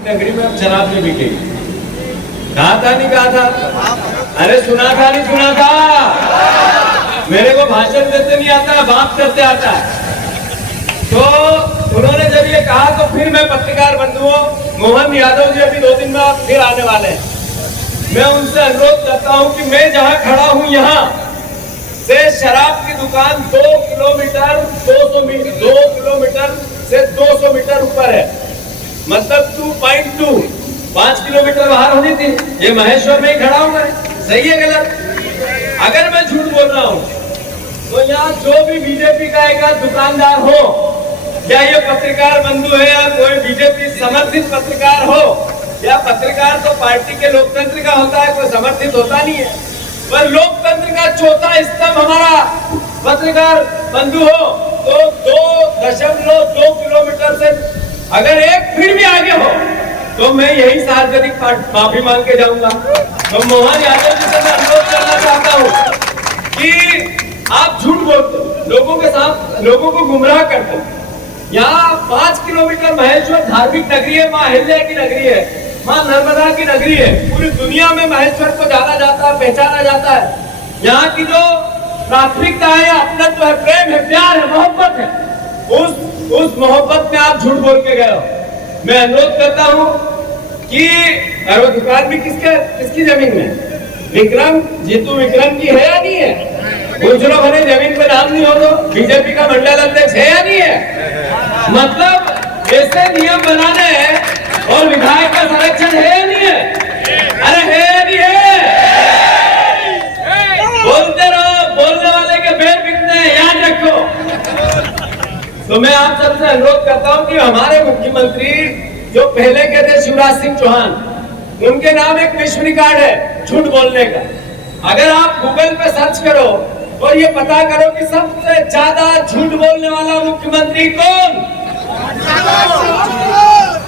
नगरी में अब शराब नहीं बिकेगी। कहा था नहीं कहा था? अरे सुना था नहीं सुना था? मेरे को भाषण देते नहीं आता, बात करते आता है। तो उन्होंने जब ये कहा तो फिर मैं पत्रकार बंधुओं, मोहन यादव जी अभी 2 दिन बाद फिर आने वाले हैं, मैं उनसे अनुरोध करता हूं कि मैं जहां खड़ा हूं यहां से शराब की दुकान 2 किलोमीटर से 200 मीटर ऊपर है, मतलब 2.2 5 किलोमीटर बाहर होनी थी। ये महेश्वर में ही खड़ा हूं मैं, सही है गलत? अगर मैं झूठ बोल रहा हूं तो यहाँ जो भी बीजेपी का एक दुकानदार हो, या ये पत्रकार बंधु है या कोई बीजेपी समर्थित पत्रकार हो, या पत्रकार तो पार्टी के लोकतंत्र का होता है, कोई समर्थित होता नहीं है, पर लोकतंत्र का चौथा स्तंभ हमारा पत्रकार बंधु हो तो 2.2 किलोमीटर से अगर एक फीट भी आगे हो तो मैं यही सार्वजनिक माफी मांग के जाऊंगा। तो मोहन यादव जी से मैं अनुरोध करना चाहता हूँ कि आप झूठ बोलते हो, लोगों के साथ लोगों को गुमराह करते हो। यहाँ 5 किलोमीटर महेश्वर धार्मिक नगरी है, माँ अहिल्या की नगरी है, माँ नर्मदा की नगरी है, पूरी दुनिया में महेश्वर को जाना जाता है, पहचाना जाता है। यहाँ की जो प्राथमिकता है, अपनत्व है, प्रेम है, प्यार है, मोहब्बत है, उस मोहब्बत में आप झूठ बोल के गए हो। मैं अनुरोध करता हूँ कि वो दुकान भी किसकी जमीन में, विक्रम जीतू विक्रम की है या नहीं है? गुजरो भले जमीन पे नाम नहीं हो तो बीजेपी का मंडल अध्यक्ष है या नहीं है? मतलब ऐसे नियम बनाने हैं और विधायक का संरक्षण है या नहीं है? अरे है या नहीं है? बोलते रहो, बोलने वाले के पैर बिकते हैं, याद रखो। तो मैं आप सबसे अनुरोध करता हूं कि हमारे मुख्यमंत्री जो पहले के थे शिवराज सिंह चौहान, उनके नाम एक विश्व रिकॉर्ड है झूठ बोलने का। अगर आप गूगल पे सर्च करो और ये पता करो कि सबसे ज्यादा झूठ बोलने वाला मुख्यमंत्री कौन,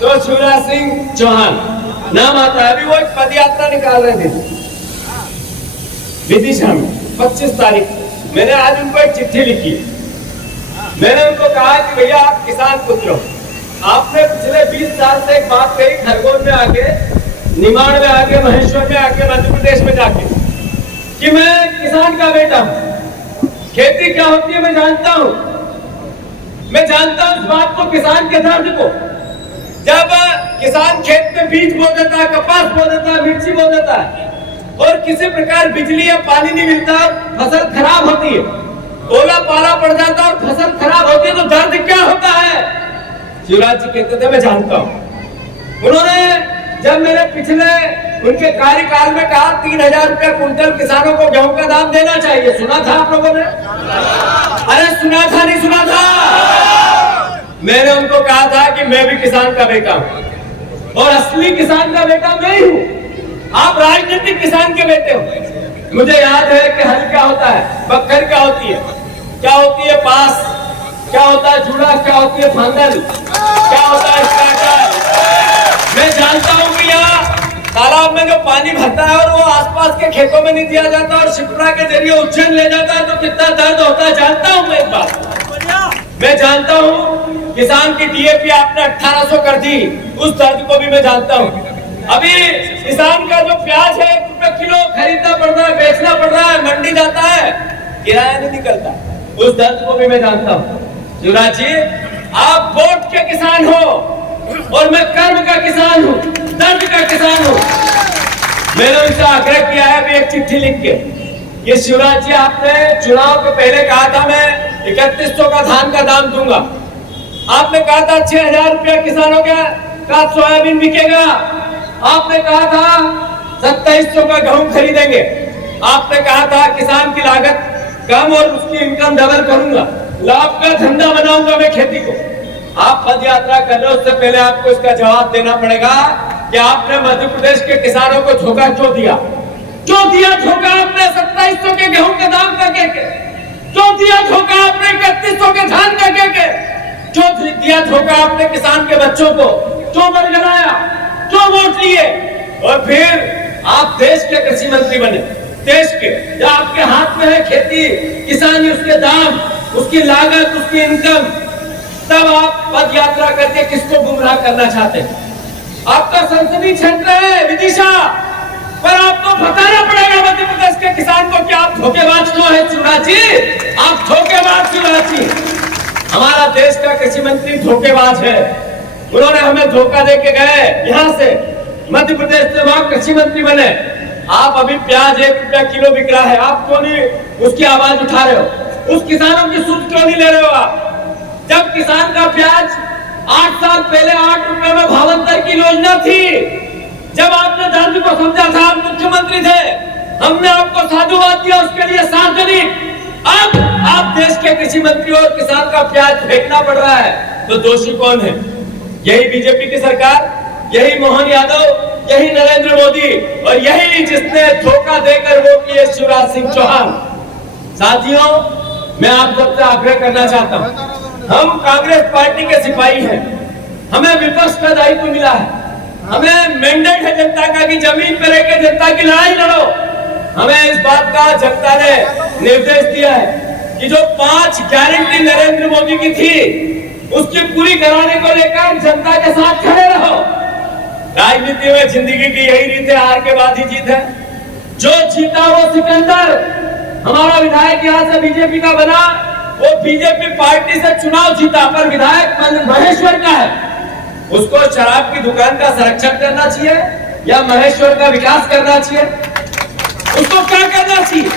तो शिवराज सिंह चौहान नाम आता है। अभी वो एक पद यात्रा निकाल रहे थे विदिशा में 25 तारीख। मैंने आज उनको एक चिट्ठी लिखी, मैंने उनको कहा कि भैया आप किसान पुत्र हो, आपने पिछले 20 साल से एक बात कही, खरगोन में आके, निमाड़ में आके, महेश्वर में आके, मध्य प्रदेश में जाके, कि मैं किसान का बेटा हूं, खेती क्या होती है मैं जानता हूं, मैं जानता हूं इस बात को, किसान के दर्द को। जब किसान खेत में बीज बो देता है, कपास बो देता है, मिर्ची बो देता है और किसी प्रकार बिजली या पानी नहीं मिलता, फसल खराब होती है, ओला पाला पड़ जाता है और फसल खराब होती है, तो दर्द क्या होता है? शिवराज जी कहते थे मैं जानता हूं। उन्होंने जब मेरे पिछले उनके कार्यकाल में कहा 3000 रुपया कुंटल किसानों को गेहूं का दाम देना चाहिए, सुना था आप लोगों ने? अरे सुना था नहीं सुना था? मैंने उनको कहा था कि मैं भी किसान का बेटा हूं और असली किसान का बेटा मैं ही हूं, आप राजनीतिक किसान के बेटे हो। मुझे याद है कि हल क्या होता है, बक्खर क्या होती है, क्या होती है पास, क्या होता है जुड़ा, क्या होती है फांदल, क्या होता है स्टार्टर। मैं जानता हूं कि यहाँ तालाब में जो पानी भरता है और वो आसपास के खेतों में नहीं दिया जाता और शिप्रा के जरिए उज्जैन ले जाता है तो कितना दर्द होता है जानता हूं मैं। एक बात मैं जानता हूं, किसान की डीएपी आपने 1800 कर दी, उस दर्द को भी मैं जानता हूं। अभी किसान का जो प्याज है 1 रुपए किलो खरीदना पड़ रहा है, बेचना पड़ रहा है, मंडी जाता है, किराया नहीं निकलता, उस दर्द को भी मैं जानता हूं। शिवराज जी आप वोट के किसान हो और मैं कर्म का किसान हूं, दर्द का किसान हूं। मैंने उनसे आग्रह किया है भी एक चिट्ठी लिख के, ये शिवराज जी आपने चुनाव के पहले कहा था मैं 3100 का धान का दाम दूंगा, आपने कहा था 6000 रुपया किसानों का सोयाबीन बिकेगा, आपने कहा था 2700 का गेहूं खरीदेंगे, आपने कहा था किसान की लागत कम और उसकी इनकम डबल करूंगा, लाभ का धंधा बनाऊंगा मैं खेती को। आप पद यात्रा कर रहे हो, उससे पहले आपको इसका जवाब देना पड़ेगा कि आपने मध्य प्रदेश के किसानों को धोखा क्यों दिया? क्यों दिया धोखा आपने 2700 के गेहूं के दाम का कह के? क्यों दिया धोखा आपने 3100 के धान का कह के? क्यों दिया धोखा आपने किसान के बच्चों को? क्यों बरगलाया? क्यों वोट लिए? और फिर आप देश के कृषि मंत्री बने, देश के, जो आपके हाथ में है खेती, किसानी, उसके दाम, उसकी लागत, उसकी इनकम, तब आप पद यात्रा करके किसको गुमराह करना चाहते हैं? आप संसदीय क्षेत्र है विदिशा, पर आपको बताना पड़ेगा मध्य प्रदेश के किसान को कि आप धोखेबाज क्यों है शिवराज जी, आप धोखेबाज शिवराज जी। हमारा देश का कृषि मंत्री धोखेबाज है। उन्होंने हमें धोखा दे के गए, यहाँ से मध्य प्रदेश से वहां कृषि मंत्री बने। आप अभी प्याज 1 रुपया किलो बिक रहा है, आप क्यों नहीं उसकी आवाज उठा रहे हो? उस किसानों की सुध क्यों नहीं ले रहे हो आप? जब किसान का प्याज 8 साल पहले 8 रुपए में भावांतर की योजना थी, जब आपने दादी को समझा था, आप मुख्यमंत्री थे, हमने आपको साधुवाद दिया उसके लिए सार्वजनिक। अब आप देश के कृषि मंत्री और किसान का प्याज फेंकना पड़ रहा है, तो दोषी कौन है? यही बीजेपी की सरकार, यही मोहन यादव, यही नरेंद्र मोदी और यही जिसने धोखा देकर वो किए शिवराज सिंह चौहान। साथियों, मैं आप सबसे आग्रह करना चाहता हूं, हम कांग्रेस पार्टी के सिपाही हैं, हमें विपक्ष का दायित्व मिला है, हमें मैंडेट है जनता का कि जमीन पर रहकर जनता की लड़ाई लड़ो। हमें इस बात का जनता ने निर्देश दिया है कि जो 5 गारंटी नरेंद्र मोदी की थी उसकी पूरी कराने को लेकर जनता के साथ खड़े रहो। राजनीति में जिंदगी की यही रीत है, हार के बाद ही जीत है। जो जीता वो सिकंदर, हमारा विधायक यहाँ से बीजेपी का बना, वो बीजेपी पार्टी से चुनाव जीता, पर विधायक महेश्वर का है। उसको शराब की दुकान का संरक्षण करना चाहिए या महेश्वर का विकास करना चाहिए? उसको क्या करना चाहिए?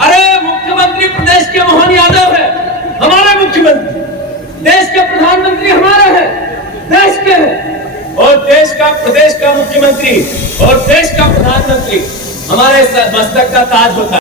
अरे मुख्यमंत्री प्रदेश के मोहन यादव है, हमारा मुख्यमंत्री, देश के प्रधानमंत्री हमारा है, देश के है, और देश का प्रदेश का मुख्यमंत्री और देश का प्रधानमंत्री हमारे मस्तक का ताज होता है।